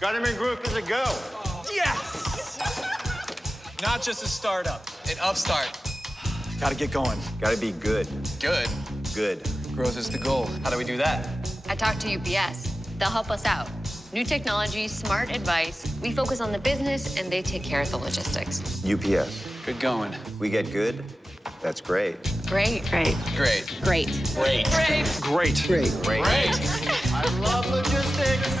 Got him in group as a go. Yes! Not just a startup, an upstart. Gotta get going. Gotta be good. Good. Good. Growth is the goal. How do we do that? I talked to UPS. They'll help us out. New technology, smart advice. We focus on the business, and they take care of the logistics. UPS. Good going. We get good. That's great. Great. Great. Great. Great. Great. Great. Great. I love logistics.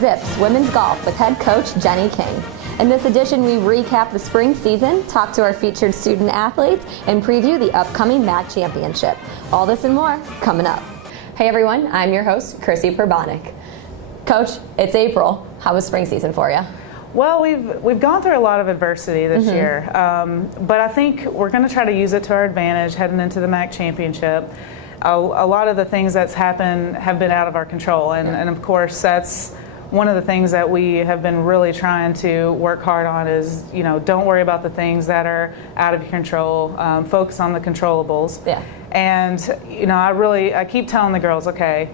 Zips Women's Golf with head coach Jenny King. In this edition, we recap the spring season, talk to our featured student athletes, and preview the upcoming MAC Championship. All this and more coming up. Hey everyone, I'm your host, Chrissy Perbonik. Coach, it's April. How was spring season for you? Well, we've gone through a lot of adversity this year, but I think we're going to try to use it to our advantage heading into the MAC Championship. A lot of the things that's happened have been out of our control, and of course that's one of the things that we have been really trying to work hard on is, don't worry about the things that are out of your control. Focus on the controllables. Yeah. And, I keep telling the girls, okay,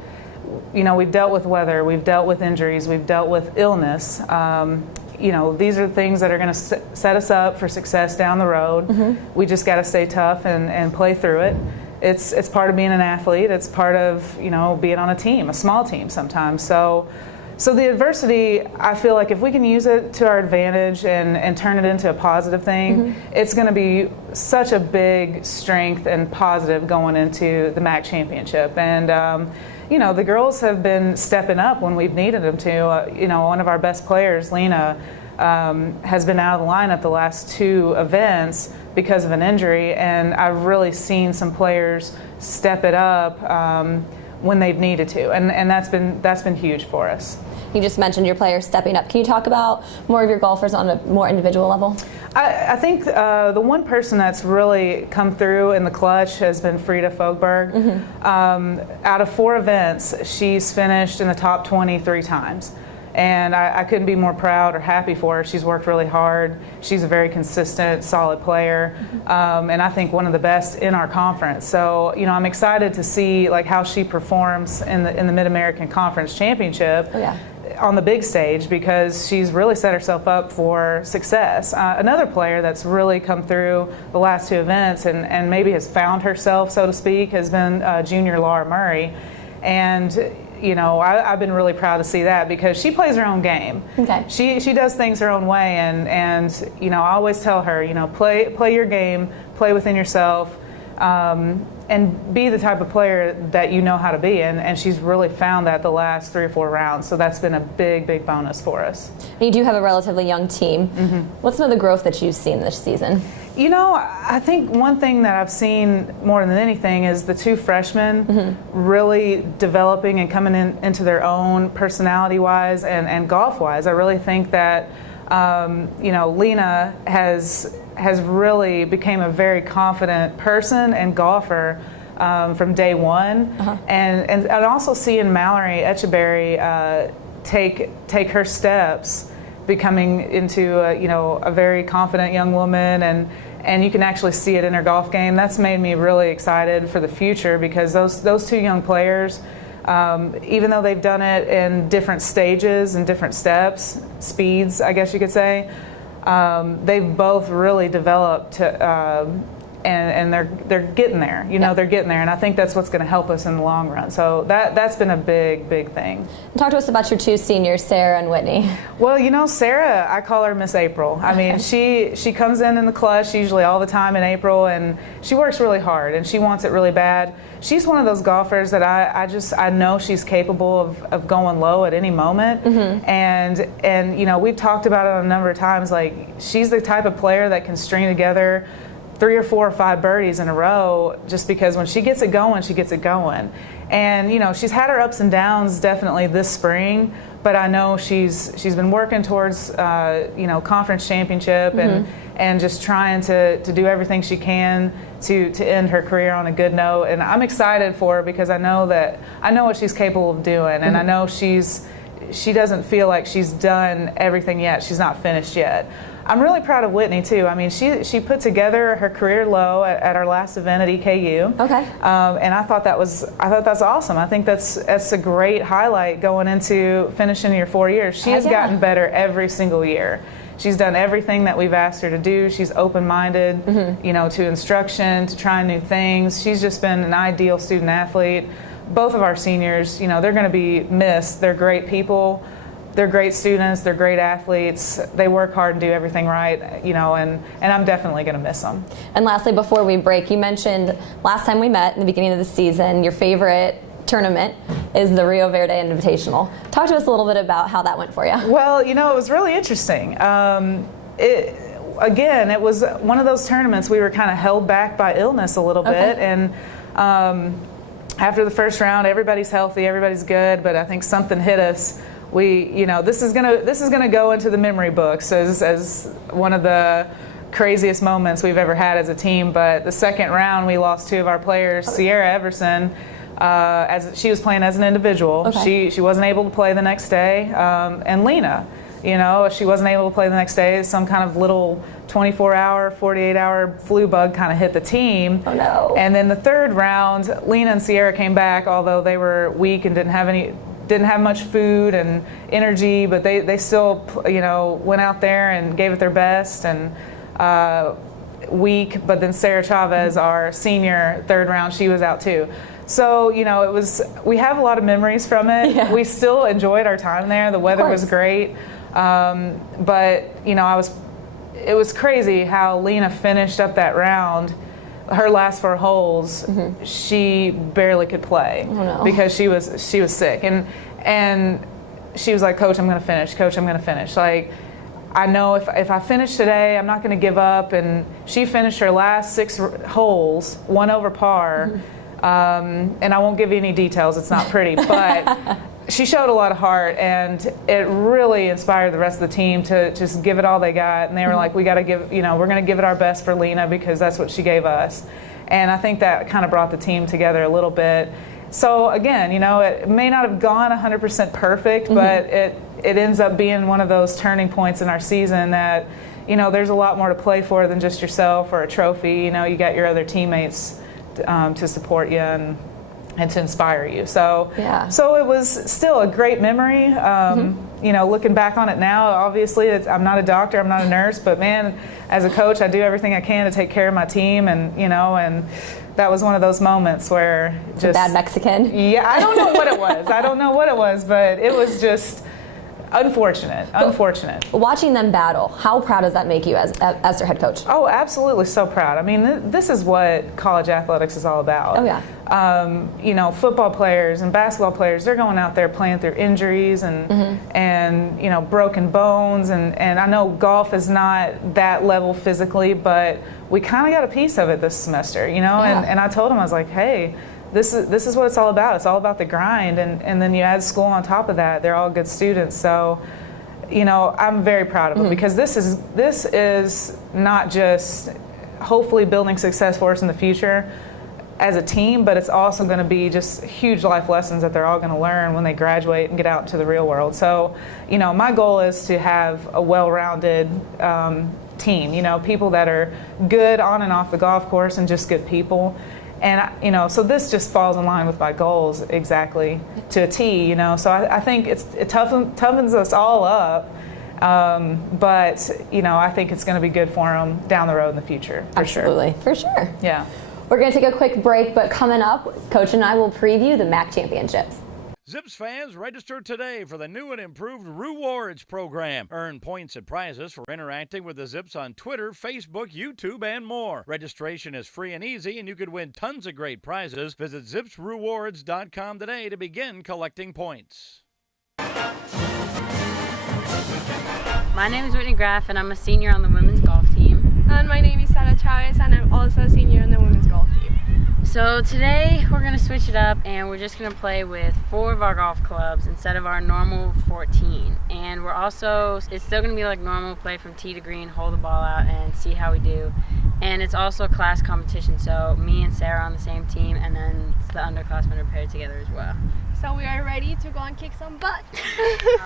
we've dealt with weather, we've dealt with injuries, we've dealt with illness. These are things that are going to set us up for success down the road. We just got to stay tough and play through it. It's part of being an athlete. It's part of, being on a team, a small team sometimes. So the adversity, I feel like if we can use it to our advantage and turn it into a positive thing, it's going to be such a big strength and positive going into the MAC Championship. And, the girls have been stepping up when we've needed them to. One of our best players, Lena, has been out of the lineup the last two events because of an injury, and I've really seen some players step it up when they've needed to, and that's been huge for us. You just mentioned your players stepping up. Can you talk about more of your golfers on a more individual level? I think the one person that's really come through in the clutch has been Frida Fogberg. Out of 4 events, she's finished in the top 20 3 times. And I couldn't be more proud or happy for her. She's worked really hard. She's a very consistent, solid player, and I think one of the best in our conference. So, I'm excited to see how she performs in the Mid-American Conference Championship. On the big stage, because she's really set herself up for success. Another player that's really come through the last 2 events and maybe has found herself, so to speak, has been junior Laura Murray. And I've been really proud to see that because she plays her own game. Okay. She does things her own way, and I always tell her, play your game, play within yourself, and be the type of player that you know how to be. And she's really found that the last 3 or 4 rounds. So that's been a big bonus for us. And you do have a relatively young team. What's some of the growth that you've seen this season? I think one thing that I've seen more than anything is the 2 freshmen really developing and coming into their own personality-wise and golf-wise. I really think that, Lena has really became a very confident person and golfer from day one. And also seeing Mallory Etcheberry take her steps, becoming into a very confident young woman, and you can actually see it in her golf game. That's made me really excited for the future because those 2 young players, even though they've done it in different stages and different speeds, I guess you could say, they've both really developed and they're getting there. They're getting there, and I think that's what's going to help us in the long run. So that's been a big thing. Talk to us about your 2 seniors, Sarah and Whitney. Well, Sarah, I call her Miss April. I mean, she comes in the clutch usually all the time in April, and she works really hard, and she wants it really bad. She's one of those golfers that I know she's capable of going low at any moment, and we've talked about it a number of times. She's the type of player that can string together 3 or 4 or 5 birdies in a row, just because when she gets it going, she gets it going. And she's had her ups and downs definitely this spring, but I know she's been working towards conference championship and just trying to do everything she can to end her career on a good note. And I'm excited for her because I know what she's capable of doing, and I know she doesn't feel like she's done everything yet. She's not finished yet. I'm really proud of Whitney too. I mean, she put together her career low at our last event at EKU. Okay. And I thought that's awesome. I think that's a great highlight going into finishing your 4 years. She has gotten better every single year. She's done everything that we've asked her to do. She's open-minded, to instruction, to trying new things. She's just been an ideal student athlete. Both of our seniors, they're going to be missed. They're great people. They're great students. They're great athletes. They work hard and do everything right, and I'm definitely going to miss them. And lastly, before we break, you mentioned last time we met in the beginning of the season, your favorite tournament is the Rio Verde Invitational. Talk to us a little bit about how that went for you. Well, it was really interesting. It was one of those tournaments we were kind of held back by illness a little bit, and after the first round, everybody's healthy, everybody's good, but I think something hit us. This is gonna go into the memory books as one of the craziest moments we've ever had as a team. But the second round, we lost two of our players, Sierra Everson. As she was playing as an individual, she wasn't able to play the next day, and Lena, she wasn't able to play the next day. Some kind of little 24-hour, 48-hour flu bug kind of hit the team. Oh no! And then the third round, Lena and Sierra came back, although they were weak and didn't have much food and energy, but they still went out there and gave it their best and weak. But then Sarah Chavez, our senior third round, she was out too. So, we have a lot of memories from it. Yeah. We still enjoyed our time there. The weather was great. But, it was crazy how Lena finished up that round. Her last 4 holes, she barely could play because she was sick. And she was like, Coach, I'm going to finish. Coach, I'm going to finish. Like, I know if I finish today, I'm not going to give up. And she finished her last 6 holes, 1 over par. And I won't give you any details, it's not pretty, but she showed a lot of heart, and it really inspired the rest of the team to just give it all they got. And they were like, we got to give, we're going to give it our best for Lena because that's what she gave us. And I think that kind of brought the team together a little bit. So again, it may not have gone 100% perfect, but it ends up being one of those turning points in our season that, there's a lot more to play for than just yourself or a trophy. You got your other teammates to support you and to inspire you. So it was still a great memory. Looking back on it now, obviously I'm not a doctor, I'm not a nurse, but man, as a coach, I do everything I can to take care of my team, and and that was one of those moments where just bad Mexican. Yeah, I don't know what it was, but it was just unfortunate. Watching them battle, how proud does that make you as their head coach? Oh, absolutely, so proud. I mean, this is what college athletics is all about. Oh yeah. Football players and basketball players, they're going out there playing through injuries and broken bones, and I know golf is not that level physically, but we kind of got a piece of it this semester, and I told them, I was like, hey, this is what it's all about. It's all about the grind, and then you add school on top of that. They're all good students, so I'm very proud of them because this is not just hopefully building success for us in the future as a team, but it's also going to be just huge life lessons that they're all going to learn when they graduate and get out into the real world. So, my goal is to have a well-rounded team. People that are good on and off the golf course and just good people. And, so this just falls in line with my goals exactly to a T, So I think it toughens us all up. But, I think it's going to be good for them down the road in the future. Absolutely, for sure. Yeah. We're going to take a quick break, but coming up, Coach and I will preview the MAC Championships. Zips fans, register today for the new and improved Rewards program. Earn points and prizes for interacting with the Zips on Twitter, Facebook, YouTube, and more. Registration is free and easy, and you could win tons of great prizes. Visit zipsrewards.com today to begin collecting points. My name is Whitney Graff, and I'm a senior on the women's golf team. And my name is Sarah Chavez, and I'm also a senior on the women's golf team. So today we're going to switch it up, and we're just going to play with 4 of our golf clubs instead of our normal 14. And it's still going to be like normal, play from tee to green, hold the ball out, and see how we do. And it's also a class competition, so me and Sarah on the same team, and then the underclassmen are paired together as well. So we are ready to go and kick some butt.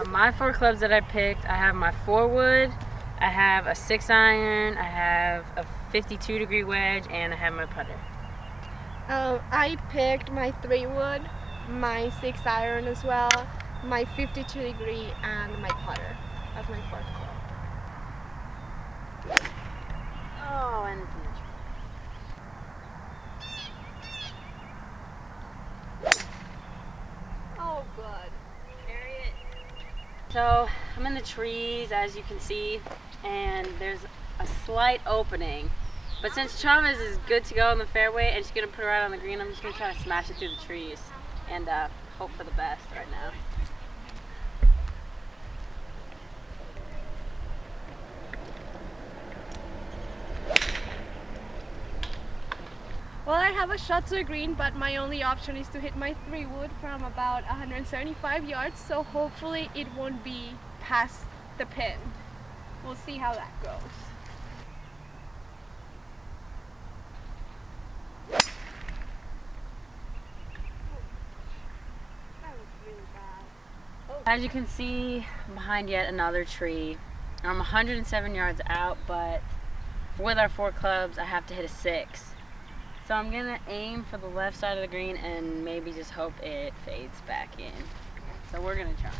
My 4 clubs that I picked, I have my 4-wood, I have a 6-iron, I have a 52-degree wedge, and I have my putter. I picked my 3-wood, my 6-iron as well, my 52-degree, and my putter as my 4th club. Oh, and Oh, good. carry it. So I'm in the trees, as you can see, and there's a slight opening. But since Chalmers is good to go in the fairway and she's gonna put it right on the green, I'm just gonna try to smash it through the trees and hope for the best right now. Well, I have a shot to the green, but my only option is to hit my 3-wood from about 175 yards, so hopefully it won't be past the pin. We'll see how that goes. As you can see, I'm behind yet another tree. I'm 107 yards out, but with our 4 clubs, I have to hit a 6. So I'm gonna aim for the left side of the green and maybe just hope it fades back in. So we're gonna try.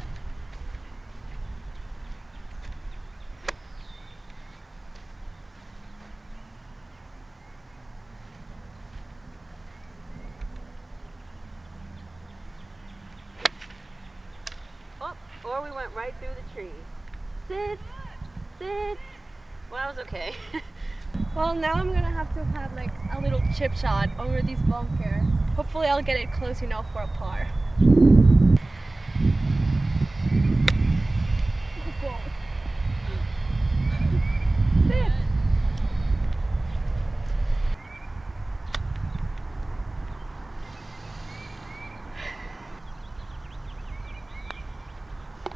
Oh, or we went right through the tree. Sit, sit. Well, that was okay. Well, now I'm gonna have to have like a little chip shot over this bunker. Hopefully I'll get it close enough for a par. Sit.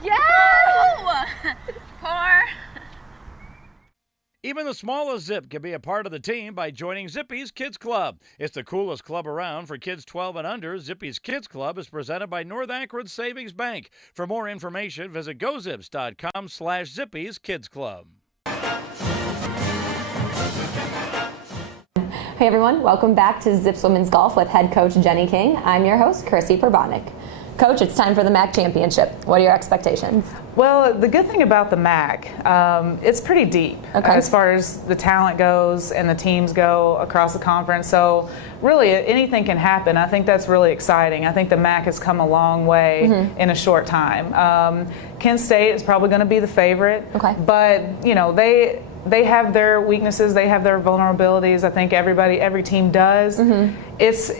Yeah! Par. Even the smallest Zip can be a part of the team by joining Zippy's Kids Club. It's the coolest club around for kids 12 and under. Zippy's Kids Club is presented by North Akron Savings Bank. For more information, visit gozips.com/Zippy's Kids Club. Hey everyone, welcome back to Zips Women's Golf with head coach Jenny King. I'm your host, Chrissy Probotnik. Coach, it's time for the MAC Championship. What are your expectations? Well, the good thing about the MAC, it's pretty deep as far as the talent goes and the teams go across the conference. So really anything can happen. I think that's really exciting. I think the MAC has come a long way in a short time. Kent State is probably going to be the favorite, but you know they have their weaknesses, they have their vulnerabilities. I think every team does. It's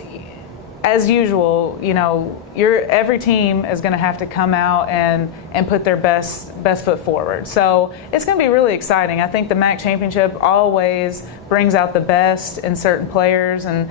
as usual, you know, every team is going to have to come out and put their best foot forward. So it's going to be really exciting. I think the MAC Championship always brings out the best in certain players and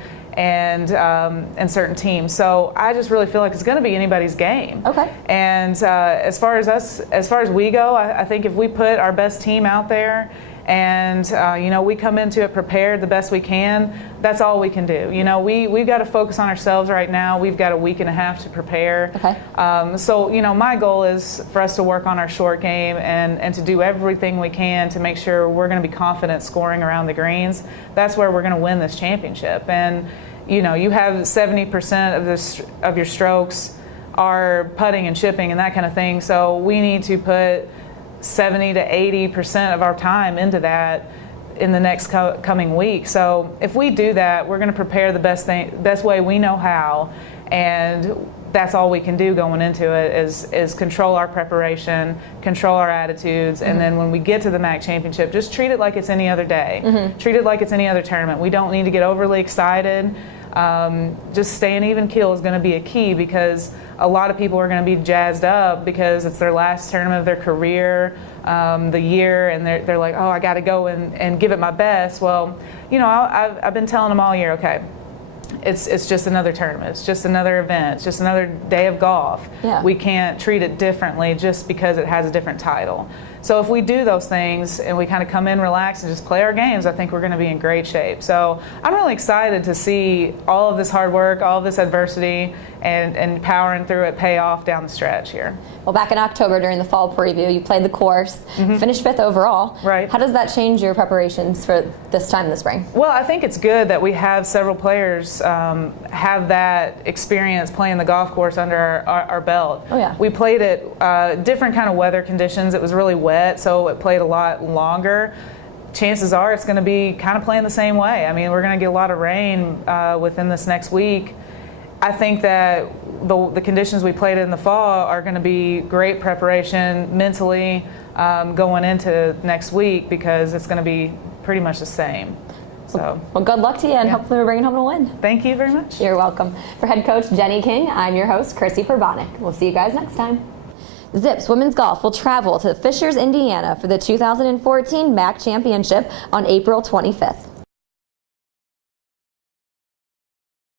certain teams. So I just really feel like it's going to be anybody's game. And as far as we go, I think if we put our best team out there and you know, we come into it prepared the best we can, that's all we can do. You know, we've got to focus on ourselves right now. We've got a week and a half to prepare. So you know, my goal is for us to work on our short game and to do everything we can to make sure we're going to be confident scoring around the greens. That's where we're going to win this championship. And you know, you have 70% of your strokes are putting and chipping and that kind of thing. So we need to put 70 to 80% of our time into that in the next coming week. So if we do that, we're going to prepare the best way we know how, and that's all we can do going into it is control our preparation, control our attitudes, and then when we get to the MAC Championship, just treat it like it's any other day. Treat it like it's any other tournament. We don't need to get overly excited. Just staying even keel is going to be a key, because a lot of people are going to be jazzed up because it's their last tournament of their career, the year, and they're like, oh, I got to go and give it my best. Well, you know, I've been telling them all year, okay, it's just another tournament. It's just another event. It's just another day of golf. We can't treat it differently just because it has a different title. So if we do those things and we kind of come in relaxed and just play our games, I think we're going to be in great shape. So I'm really excited to see all of this hard work, all of this adversity, and powering through it pay off down the stretch here. Well, back in October during the fall preview, you played the course, finished 5th overall. Right. How does that change your preparations for this time in the spring? Well, I think it's good that we have several players have that experience playing the golf course under our belt. Oh, yeah. We played it different kind of weather conditions. It was really wet, so it played a lot longer. Chances are it's going to be kind of playing the same way. I mean, we're going to get a lot of rain within this next week. I think that the conditions we played in the fall are going to be great preparation mentally going into next week because it's going to be pretty much the same. So, well, good luck to you, and hopefully we're bringing home a win. Thank you very much. You're welcome. For head coach Jenny King, I'm your host, Chrissy Perbonic. We'll see you guys next time. Zips Women's Golf will travel to Fishers, Indiana for the 2014 MAC Championship on April 25th.